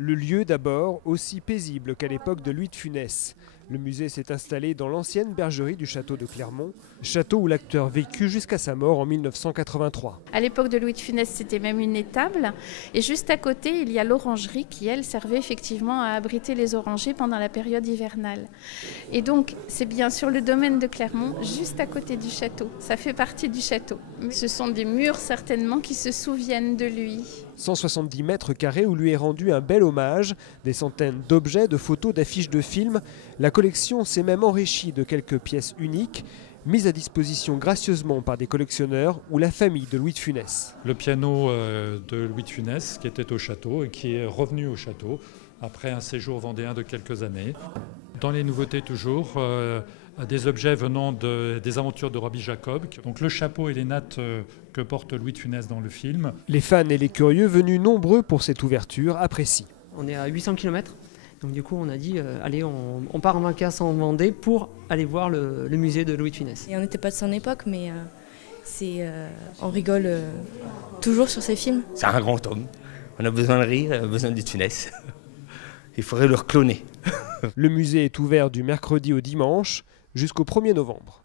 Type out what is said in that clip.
Le lieu d'abord, aussi paisible qu'à l'époque de Louis de Funès. Le musée s'est installé dans l'ancienne bergerie du château de Clermont, château où l'acteur vécut jusqu'à sa mort en 1983. À l'époque de Louis de Funès, c'était même une étable. Et juste à côté, il y a l'orangerie qui, elle, servait effectivement à abriter les orangers pendant la période hivernale. Et donc, c'est bien sur le domaine de Clermont, juste à côté du château. Ça fait partie du château. Ce sont des murs, certainement, qui se souviennent de lui. 170 mètres carrés où lui est rendu un bel hommage, des centaines d'objets, de photos, d'affiches de films. La collection s'est même enrichie de quelques pièces uniques, mises à disposition gracieusement par des collectionneurs ou la famille de Louis de Funès. Le piano de Louis de Funès qui était au château et qui est revenu au château après un séjour vendéen de quelques années. Dans les nouveautés toujours, des objets venant des aventures de Rabbi Jacob, donc le chapeau et les nattes que porte Louis de Funès dans le film. Les fans et les curieux venus nombreux pour cette ouverture apprécient. On est à 800 km, donc du coup on a dit allez on part en vacances en Vendée pour aller voir le musée de Louis de Funès. Et on n'était pas de son époque, mais on rigole toujours sur ces films. C'est un grand homme, on a besoin de rire, on a besoin de Funès. Il faudrait le cloner. Le musée est ouvert du mercredi au dimanche jusqu'au 1er novembre.